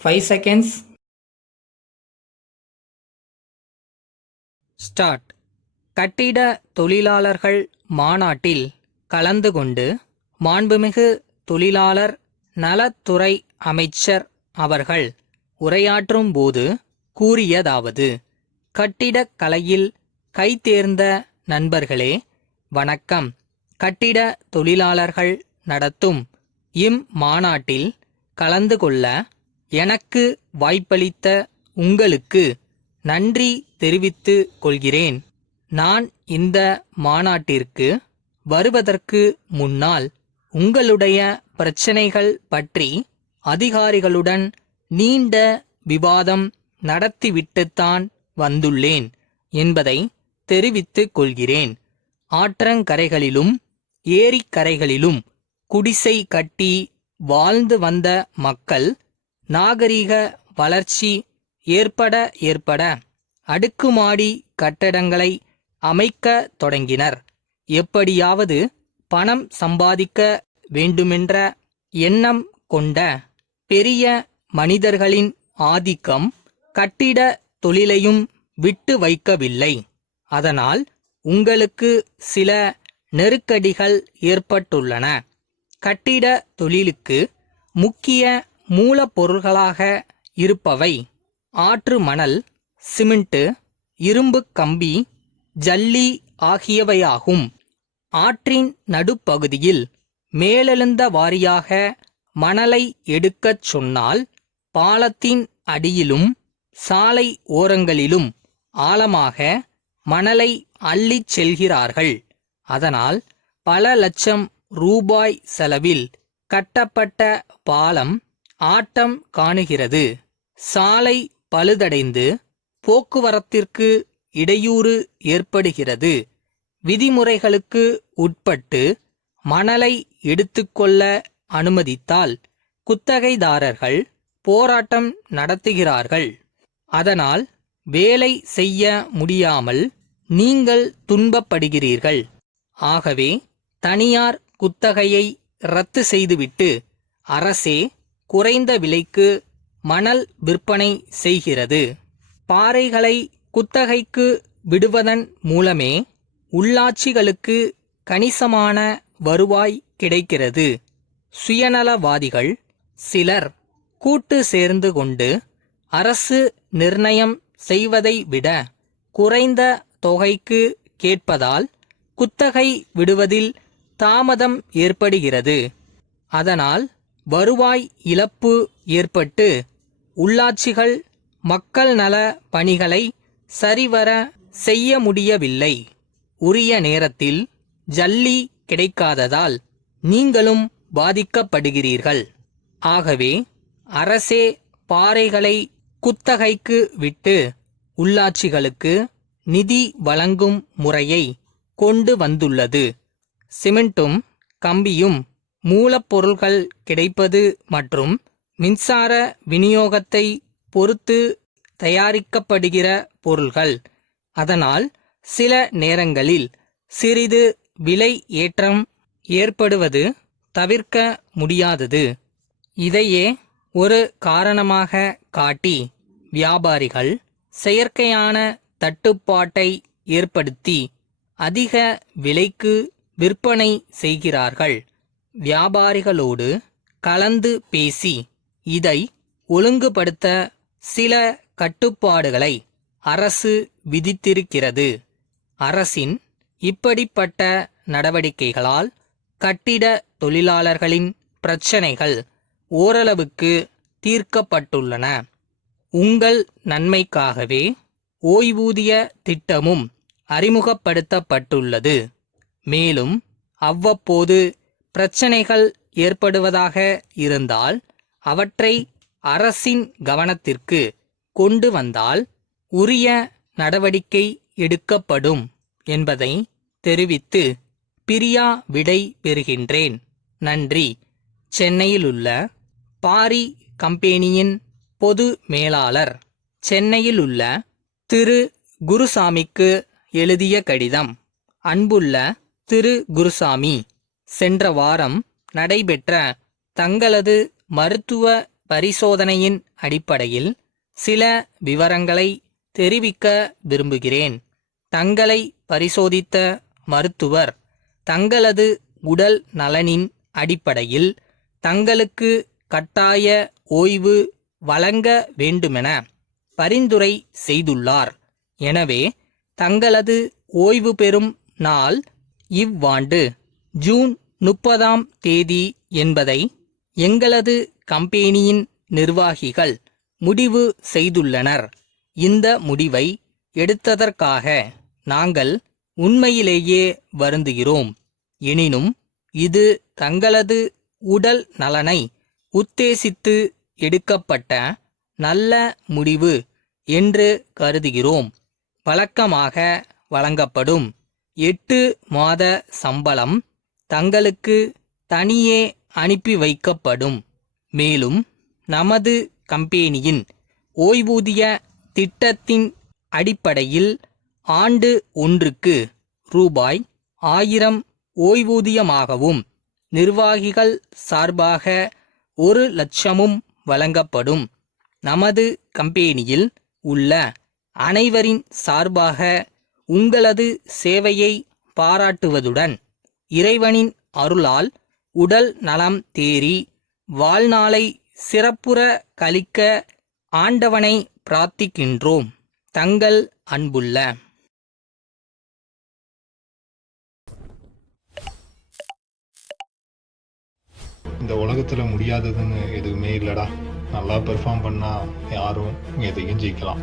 5 seconds. Start. கட்டிட தொழிலாளர்கள் மாநாட்டில் கலந்து கொண்டு மாண்புமிகு தொழிலாளர் நலத்துறை அமைச்சர் அவர்கள் உரையாற்றும் போது கூறியதாவது: கட்டிடக் கலையில் கைதேர்ந்த நண்பர்களே, வணக்கம். கட்டிட தொழிலாளர்கள் நடத்தும் இம்மாநாட்டில் கலந்து கொள்ள எனக்கு வாய்ப்பளித்த உங்களுக்கு நன்றி தெரிவித்துக் கொள்கிறேன். நான் இந்த மாநாட்டிற்கு வருவதற்கு முன்னால் உங்களுடைய பிரச்சனைகள் பற்றி அதிகாரிகளுடன் நீண்ட விவாதம் நடத்திவிட்டுத்தான் வந்துள்ளேன் என்பதை தெரிவித்துக் கொள்கிறேன். ஆற்றங்கரைகளிலும் ஏரிக்கரைகளிலும் குடிசை கட்டி வாழ்ந்து வந்த மக்கள் நாகரிக வளர்ச்சி ஏற்பட அடுக்குமாடி கட்டடங்களை அமைக்க தொடங்கினர். எப்படியாவது பணம் சம்பாதிக்க வேண்டுமென்ற எண்ணம் கொண்ட பெரிய மனிதர்களின் ஆதிக்கம் கட்டிட தொழிலையும் விட்டு வைக்கவில்லை. அதனால் உங்களுக்கு சில நெருக்கடிகள் ஏற்பட்டுள்ளன. கட்டிட தொழிலுக்கு முக்கிய மூலப்பொருள்களாக இருப்பவை ஆற்று மணல், சிமெண்ட், இரும்பு கம்பி, ஜல்லி ஆகியவையாகும். ஆற்றின் நடுப்பகுதியில் மேலெழுந்த வாரியாக மணலை எடுக்கச் சொன்னால் பாலத்தின் அடியிலும் சாலை ஓரங்களிலும் ஆழமாக மணலை அள்ளிச் செல்கிறார்கள். அதனால் பல லட்சம் ரூபாய் செலவில் கட்டப்பட்ட பாலம் ஆட்டம் காணுகிறது. சாலை பழுதடைந்து போக்குவரத்திற்கு இடையூறு ஏற்படுகிறது. விதிமுறைகளுக்கு உட்பட்டு மணலை எடுத்துக்கொள்ள அனுமதித்தால் குத்தகைதாரர்கள் போராட்டம் நடத்துகிறார்கள். அதனால் வேலை செய்ய முடியாமல் நீங்கள் துன்பப்படுகிறீர்கள். ஆகவே தனியார் குத்தகையை ரத்து செய்துவிட்டு அரசே குறைந்த விலைக்கு மணல் விற்பனை செய்கிறது. பாறைகளை குத்தகைக்கு விடுவதன் மூலமே உள்ளாட்சிகளுக்கு கணிசமான வருவாய் கிடைக்கிறது. சுயநலவாதிகள் சிலர் கூட்டு சேர்ந்து கொண்டு அரசு நிர்ணயம் செய்வதை விட குறைந்த தொகைக்கு கேட்பதால் குத்தகை விடுவதில் தாமதம் ஏற்படுகிறது. அதனால் வருவாய் இழப்பு ஏற்பட்டு உள்ளாட்சிகள் மக்கள் நல பணிகளை சரிவர செய்ய முடியவில்லை. உரிய நேரத்தில் ஜல்லி கிடைக்காததால் நீங்களும் பாதிக்கப்படுகிறீர்கள். ஆகவே அரசே பாறைகளை குத்தகைக்கு விட்டு உள்ளாட்சிகளுக்கு நிதி வழங்கும் முறையை கொண்டு வந்துள்ளது. சிமெண்ட்டும் கம்பியும் மூலப்பொருள்கள் கிடைப்பது மற்றும் மின்சார விநியோகத்தை பொறுத்து தயாரிக்கப்படுகிற பொருள்கள். அதனால் சில நேரங்களில் சிறிது விலை ஏற்றம் ஏற்படுவது தவிர்க்க முடியாதது. இதையே ஒரு காரணமாக காட்டி வியாபாரிகள் செயற்கையான தட்டுப்பாட்டை ஏற்படுத்தி அதிக விலைக்கு விற்பனை செய்கிறார்கள். வியாபாரிகளோடு கலந்து பேசி இதை ஒழுங்குபடுத்த சில கட்டுப்பாடுகளை அரசு விதித்திருக்கிறது. அரசின் இப்படிப்பட்ட நடவடிக்கைகளால் கட்டிட தொழிலாளர்களின் பிரச்சனைகள் ஓரளவுக்கு தீர்க்கப்பட்டுள்ளன. உங்கள் நன்மைக்காகவே ஓய்வூதிய திட்டமும் அறிமுகப்படுத்தப்பட்டுள்ளது. மேலும் அவ்வப்போது பிரச்சனைகள் ஏற்படுவதாக இருந்தால் அவற்றை அரசின் கவனத்திற்கு கொண்டு வந்தால் உரிய நடவடிக்கை எடுக்கப்படும் என்பதை தெரிவித்து பிரியா விடை பெறுகின்றேன். நன்றி. சென்னையிலுள்ள பாரி கம்பெனியின் பொது மேலாளர். சென்னையிலுள்ள திரு குருசாமிக்கு எழுதிய கடிதம். அன்புள்ள திரு குருசாமி, சென்ற வாரம் நடைபெற்ற தங்களது மருத்துவ பரிசோதனையின் அடிப்படையில் சில விவரங்களை தெரிவிக்க விரும்புகிறேன். தங்களை பரிசோதித்த மருத்துவர் தங்களது உடல் நலனின் அடிப்படையில் தங்களுக்கு கட்டாய ஓய்வு வழங்க வேண்டுமென பரிந்துரை செய்துள்ளார். எனவே தங்களது ஓய்வு பெறும் நாள் இவ்வாண்டு ஜூன் 30ஆம் தேதி என்பதை எங்களது கம்பெனியின் நிர்வாகிகள் முடிவு செய்துள்ளனர். இந்த முடிவை எடுத்ததற்காக நாங்கள் உண்மையிலேயே வருந்துகிறோம். எனினும் இது தங்களது உடல் நலனை உத்தேசித்து எடுக்கப்பட்ட நல்ல முடிவு என்று கருதுகிறோம். வழக்கமாக வழங்கப்படும் 8 மாத சம்பளம் தங்களுக்கு தனியே அனுப்பி வைக்கப்படும். மேலும் நமது கம்பெனியின் ஓய்வூதிய திட்டத்தின் அடிப்படையில் ஆண்டு ஒன்றுக்கு ரூபாய் 1000 ஓய்வூதியமாகவும் நிர்வாகிகள் சார்பாக 1,00,000 வழங்கப்படும். நமது கம்பெனியில் உள்ள அனைவரின் சார்பாக உங்களது சேவையை பாராட்டுவதுடன் இறைவனின் அருளால் உடல் நலம் தேறி வாழ்நாளை சிறப்புற கழிக்க ஆண்டவனை பிரார்த்திக்கின்றோம். தங்கள் அன்புள்ள இந்த உலகத்தில் முடியாததுன்னு எதுவுமே இல்லைடா. நல்லா பெர்ஃபார்ம் பண்ணால் யாரும் எதையும் ஜெயிக்கலாம்.